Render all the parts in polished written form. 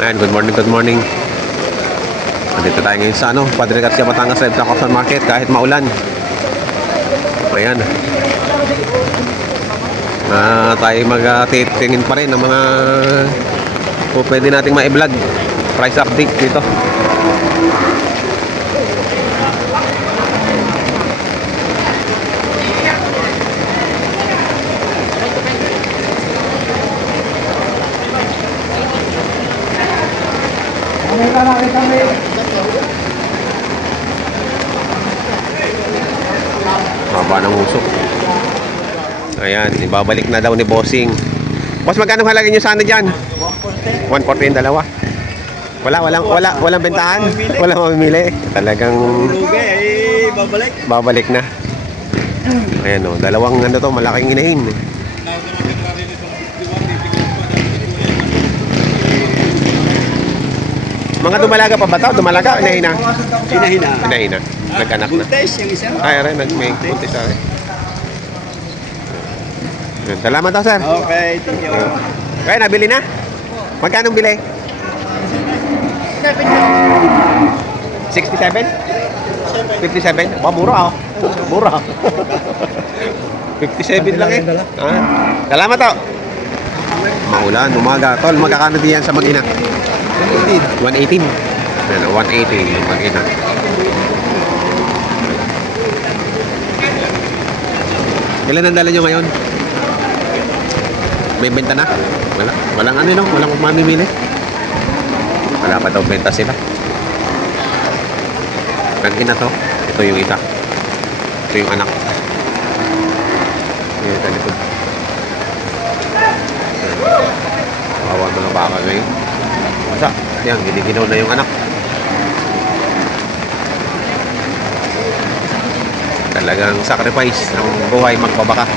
Ayan, good morning, good morning. Dito tayo ngayon sa Padre Garcia, Batangas Livestock Auction Market kahit maulan. Ayan. Tayo magtitingin pa rin ng mga pwede nating ma-vlog. Price update dito. Haba ng usok. Ayan, ibabalik na daw ni Bossing. Boss, magkano halaga nyo sana dyan? 140 yung dalawa. Walang bentahan? Walang mamimili? Talagang babalik na. Ayan o, dalawang malaking inahin. Mga dumalaga pa ba ito? Dumalaga? Inahina? Inahina. Nag-anak na. Ay, rin. May buntis na rin. Salamat daw, sir. Okay, thank you. Kaya, nabili na? Magkano bili? 67? 57? Ba, mura mura. 57 lang eh. Salamat daw. Maulan, umaga. Tol, magkakano diyan sa mag-ina? 118. 118 yung mag-ina. Ilan ang dala nyo ngayon? May benta na? Walang walang mamimili. Wala pa daw benta sila. Mag-ina to. Ito yung isa. Ito yung anak. Yung ito likod. Bawal mga baka ngayon. Masa, yan, giniginaw na yung anak. Talagang sacrifice ng buhay magbabaka.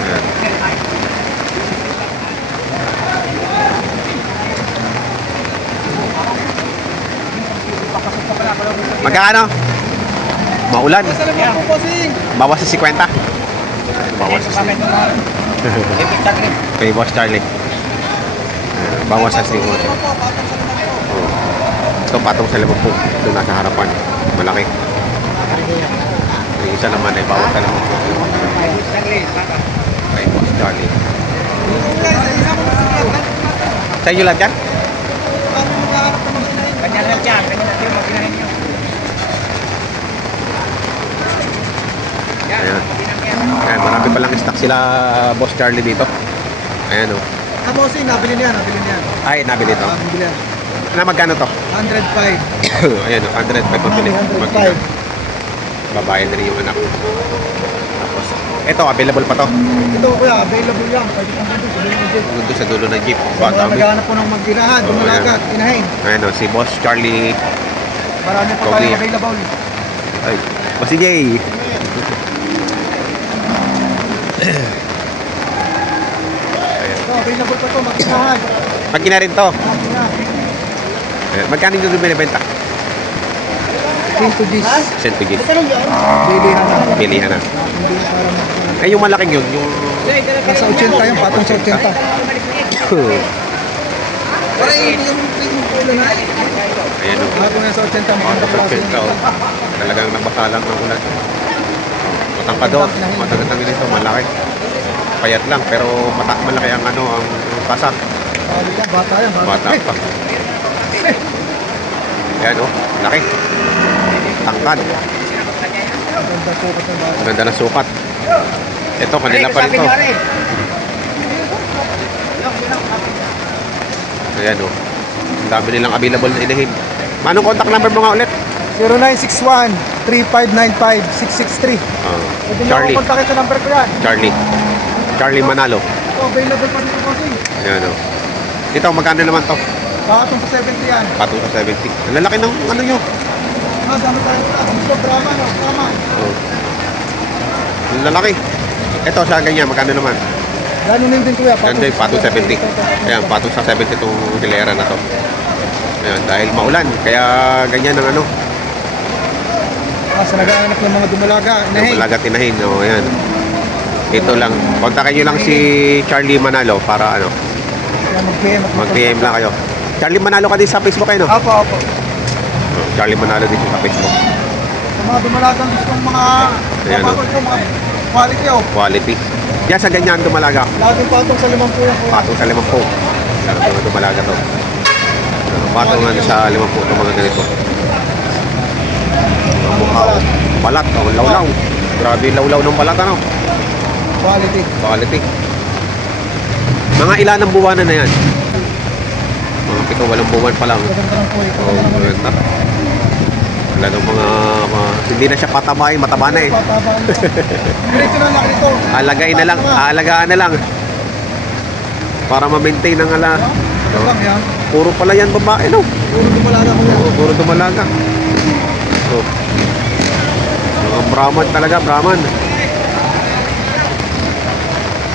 Ayan. Magkano? Maulan. Bawas sa 50. Bawas sa 50. Kay Boss Charlie. Bawas sa 50. Ito patong sa lamang po. Ito nasa harapan. Malaki. Yung isa naman ay bawat sa lamang po. Kay Boss Charlie. Sa inyo lang dyan? Kanya lang dyan. Kanya lang dyan. Magkinahin nyo. Ayan. Ayan, marami palang stock sila Boss Charlie dito. Ayan o. Bossing, nabili niya. Ay, nabili ito. Nabili niya. Na magkano to? 105. Ayan o, 105 patuloy. Mag-ina. Babae na rin yung anak. Tapos, ito, available pa to. Ito kuya, available yan. Pwede kang Doon sa dulo ng jeep. Mga naghahanap po ng mag-inahan, dumalagat, inahin. Ayan o, si Boss Charlie. Marami po tayo available. Ay, Boss Jay. Ito, available pa ito, mag-inahan. Magkina rin to. Ayan, magkano nyo doon binibenta? 10 to this. Centugis. Bilihan na. Pilihan na. Eh, yung malaking yun, yung... Nasa 80 yung patong sa 80. Para yung ulo na. Ayan o. Ako na sa 80, makanda klase. Talagang nabasa lang ng ulan. Matangkado. Matagandang nito, malaki. Payat lang, pero malaki ang ang pasak. Bata yan. Bata pa. Ayan o, laki. Tangkad. Ganda na sukat. Ito, kanila pa rin to. Ayan o. Ang dami nilang available na inahin. Manong contact number mo nga ulit? 0961-3595-663. Pwede niyo Charlie. ako kontakin sa number ko yan. Charlie Manalo. Ito, available pa dito Bossing. Ayan o. Ito, magkano naman to? Patong sa 70 yan. Patong sa 70. Ang lalaki ng nyo. Dami tayo pa. Gusto drama, no? Drama. Oh. Ang lalaki. Ito, sa ganyan, magkano naman? Gano'n din kuya. Ganda yung patong 70. Ayan, patong sa 70 itong hilera na to. Ayan, dahil maulan. Kaya ganyan ang Sa nag-aanap ng mga dumalaga. Inahin. Dumalaga tinahin. O, ayan. Ito lang. Kontakin nyo lang si Charlie Manalo para ano, Kaya mag-PM. mag-PM lang kayo. Charlie Manalo ka din sa Facebook kayo, no? Opo, opo. Charlie Manalo din siya sa Facebook. Sa mga dumalagang gustong mga Ayan, oh. kapatid ko, mga quality oh. Quality. Yan sa ganyan dumalaga. Laging patong sa 5 yan kuya. Patong sa 5 po. Mga dumalaga to. Patong nga sa 5 po itong mga ganito. Mga mukha. Balat. Oh, lawlaw. Grabe yung lawlaw ng balat, ano? Quality. Quality. Mga ilan ang buwanan na yan? Mga 7 buwan pa lang. Maganda lang po eh. Oh, maganda. Talagang hindi na siya patabay, mataba na eh. Patabaan ito. Diretso na lang ito. Alagain na lang, aalagaan na lang. Para ma-maintain ang ala. Ito lang yan. Puro pala yan babae, no? Puro dumalaga ko yan. Puro dumalaga. So, mga Brahman talaga, Brahman.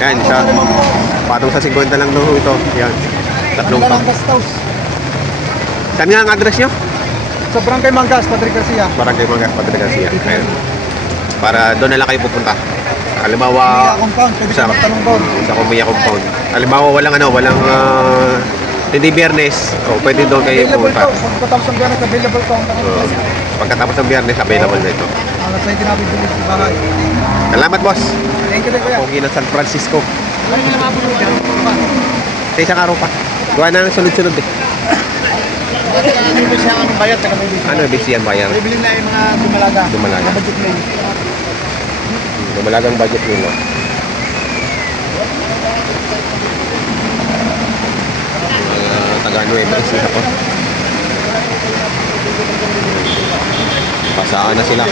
Yan, Ito sa sa 5 po. patong sa 50 lang daw ito. Yan. Tatlong Dalang pa. gas house. Saan nga ang address nyo? Sa Barangay Mangas, Padre Garcia. Barangay Mangas, Padre Garcia. Ayan. Para doon na lang kayo pupunta. Mia Halimbawa, compound. Pwede sa- siya magtanong doon. sa Kumiya Compound. Halimbawa, walang hindi biyernes. O, pwede doon kayo Available pumunta. to. Pagkatapos ng biyernes, available to. Oo. Pagkatapos ng biyernes, available na ito. Alas na namin bilis sa bahay. Salamat, boss. Thank you din kuya. Pogi ng San Francisco. Ano yung mabulog yan? Sa isang araw pa. Gawa na ng sunod-sunod eh. Ano ba siya ang bayad? Taga may bisyo. Ano, busy ang bayar. Bibili na yung mga dumalaga. Dumalaga. Mga budget lane. Lumalagang budget nila. Taga-Nueva Ecija po. Pasaan na sila.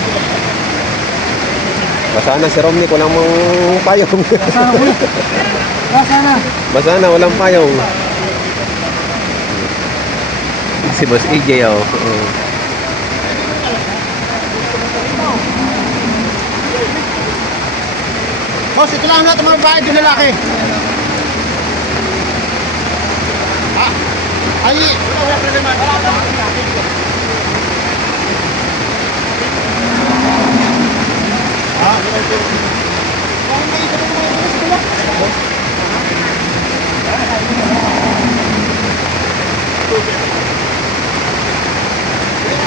Pasaan na si Romney, walang mong payong. Sana kuya. Sana. Basa na, walang payong. Si Boss EJ, oh. Boss, ito lang lahat ng mga babae doon lalaki. Ay!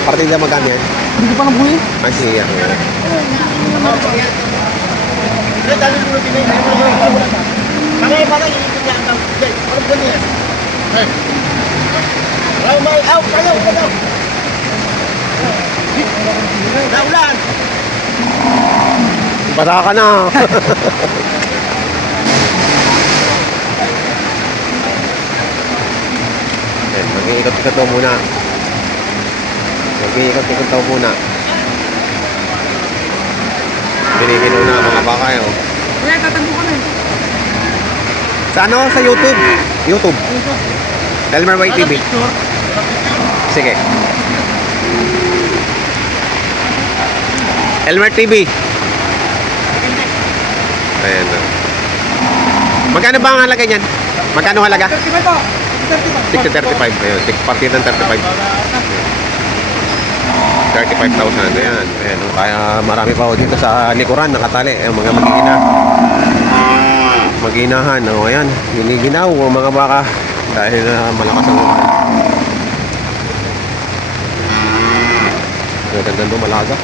Partida magkano yan? Hindi ko pa nang buhay. Ay, siya. Basa ka na. Ayan, mag-iikot-ikot daw muna. Mag-iikot-ikot daw muna. Binigino na mga baka yun. Kuya, tatanggol ko na eh. Sa ano? Sa YouTube? YouTube. Elmer White TV. Sige. Elmer TV. Ayan na. Magkano ba ang halaga niyan? Magkano halaga? 35 po. 35. 35. Ayun, partida ng 35. 35,000. Ayan. Ayan. Kaya marami pa ako dito sa likuran, nakatali. Ayan, mga magigina. Maginahan. O, ayan. Giniginaw ang mga baka dahil malakas ang ulan. Ganda doon, malaga.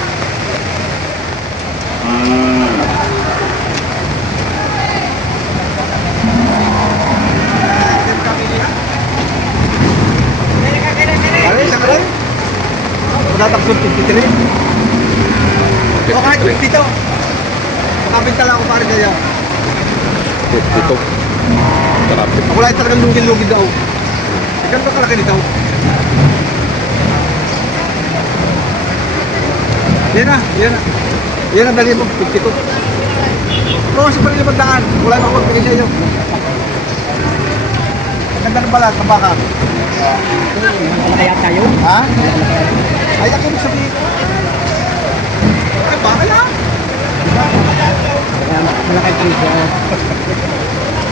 Ano yung sakalan? Pagkatapos 53. O kahit 52. Makabinta lang ako para kaya. Ito. Marami. Ako lang talagang lugid-lugid daw. Ganito kalaki nito. Yan na, yan na. Yan na, dali mo, 52. Oo, sa pala magdaan. Wala na ako magbigay sa inyo. Ganda ng balat, ng baka. Kaya tayo? Ha? Ay, ako mo sabihin. Ay, baka lang. Malaki trigger.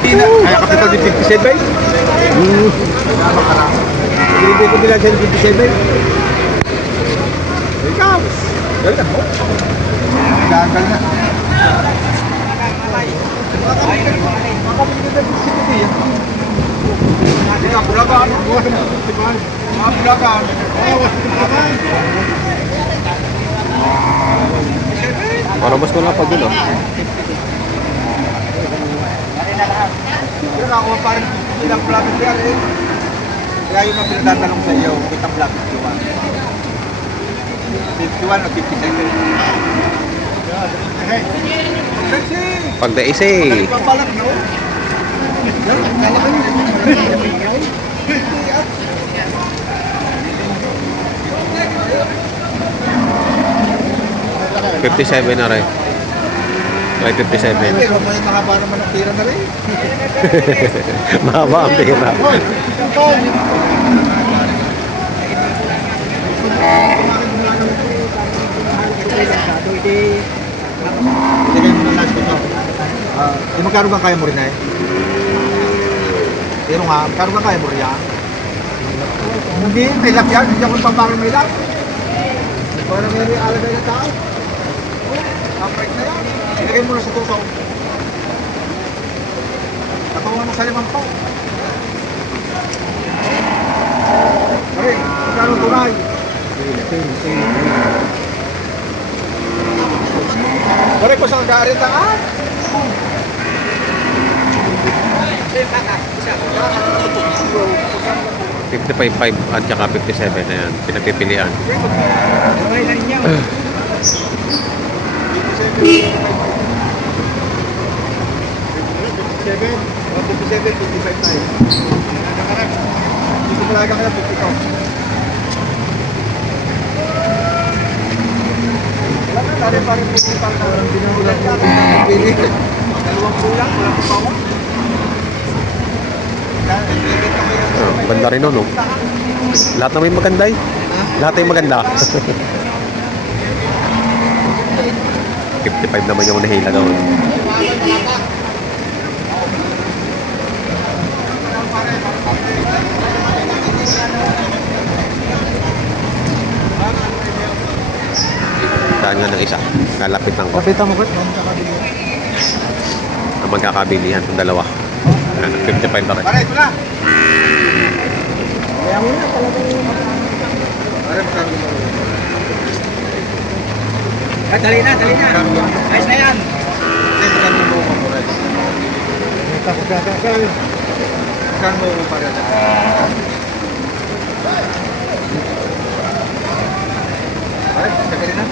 Kaya kapital di 57? Hindi ko bilang sa 57. Ikaw! Gagal na. Gagal na. Makakapigil na 50 yan. Hindi ka, bulagan. Bulagan. Parang mas wala pa din, oh. Pero ako parang ilang vlog yan eh. Kaya yun ang pinadatanong sa iyo, kitang vlog 51. 51 o 57? Pag daisay. Pagbalak no? Yan, kala kayo. 57 na rin. Try 57. Pero may mahaba naman ang tira na rin. Mahaba ang pera. Ilagay mo na last ko to. Magkano bang kaya mo rin eh? Pero nga, magkano bang kaya mo rin yan? Hindi, may lap yan. Hindi ako pampakin may lap. Para may alagay na tao. Kapag na yan. Ilagay mo na sa tusaw. Natungan mo sa limang pa. Pare, magkano tunay? Pare, kung saan gaarin tangan? 55.5 at saka 57 na yan. Pinagpipilian. Okay lang niya. 57, 55 tayo. Dito talaga kaya 52. Wala na, dali pa rin 55 na. Binuhulan ka, pinapili. Dalawang kulang, walang pawa. Maganda rin, no? Lahat na may maganda, eh. Lahat ay maganda. 55 naman yung nahila doon. Saan nga ng isa? Kalapitan ko. Kapitan mo ko. Ang magkakabilihan ng dalawa. 55 pa rin. Pare, ito na! Kaya mo na talagang... Pare, magkano mo? Dali na, dali na. Ayos na yan. Hindi, magkano mo mo pare? Magkano mo pare? Pare, sagari na.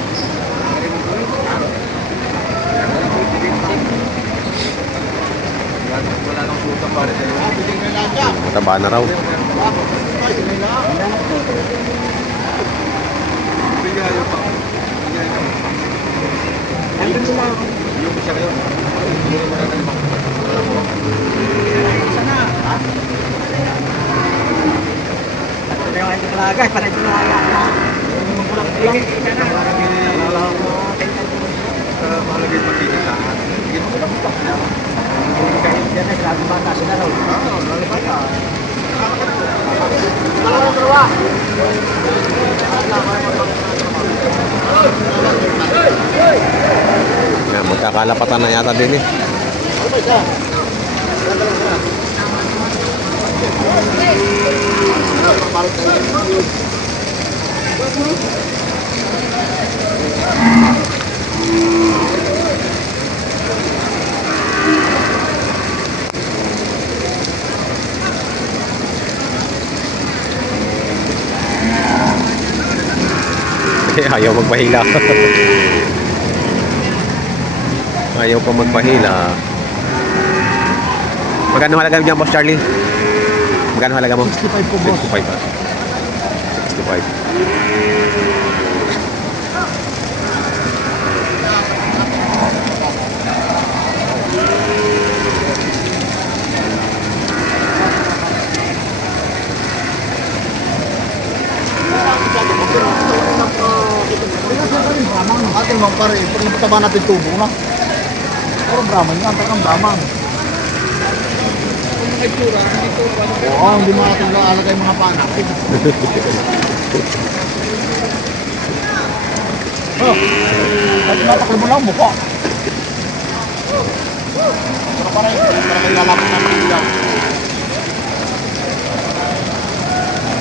Wala nang puta pare. Mataba na raw. Bigayo pa. Yung siya kayo. Sana. Ha? Ito yung aking kalagay. Para ito na kaya. Magkulang lang. Malagay pagkikitaan. Kahit yan ay grabe bata sila raw. Oo, lalipata. Yan, magkakalapatan na yata din, eh. Ayaw magpahila. Ayaw pa magpahila. Magkano halaga mo dyan, Boss Charlie? Magkano halaga mo? 65 po, boss. 65 pa. 65. Atin mga pare, pag napataba natin tubo na. Puro Brahman yan, takang Brahman. Oo, hindi mo natin lalagay mga panak. Oh, at natakal mo lang mukha. Pero parang may lalapit na pilihan.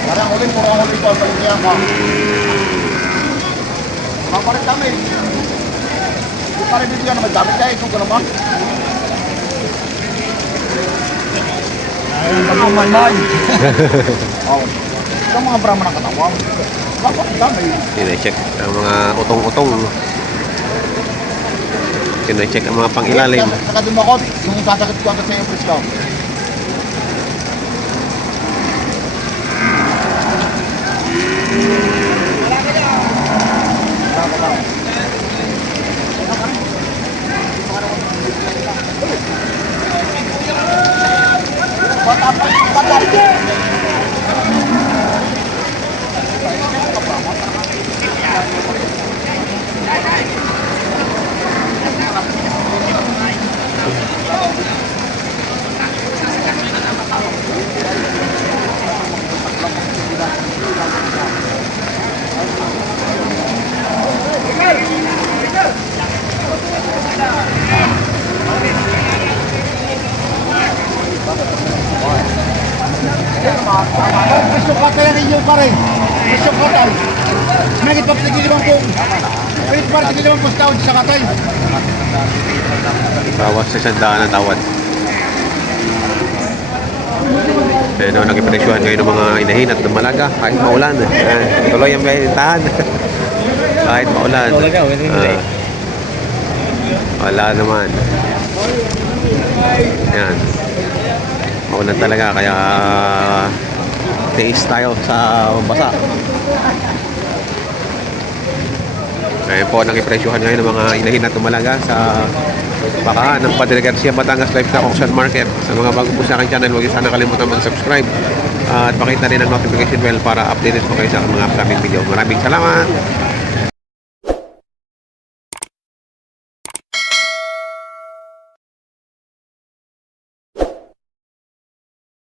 Parang ulit, puro ulit ko ang paligihan ka. Papalit kami. Hindi pa rin bigyan naman. Dami kaya ito ko naman. Ayun, pag-umanay. Oo. Ito mga brahman ng katawang. Papalit kami. Sine-check ang mga utong-utong. Sine-check ang mga pangilalim. Saka dumakot, yung sasakit ko agad sa iyo, Prisco. Presyo ka tayo ninyo pa rin. Presyo ka tayo. Nagit pa tigiliman po. Pilit pa tigiliman po sa taon sa katay. Bawas sa 100 na tawad. Ayun o, nagipresyohan ngayon ng mga inahin at ng malaga kahit maulan. Tuloy ang bentahan. Kahit maulan. Wala naman. Yan. Maulan talaga kaya tiis tayo sa basa. Ngayon po, nagipresyohan ngayon ng mga inahin at umalaga sa bakahan ng Padre Garcia Batangas Livestock Auction Market. Sa mga bago po sa aking channel, huwag sana kalimutan mag-subscribe at pakita rin ang notification bell para updated po kayo sa mga upcoming video. Maraming salamat!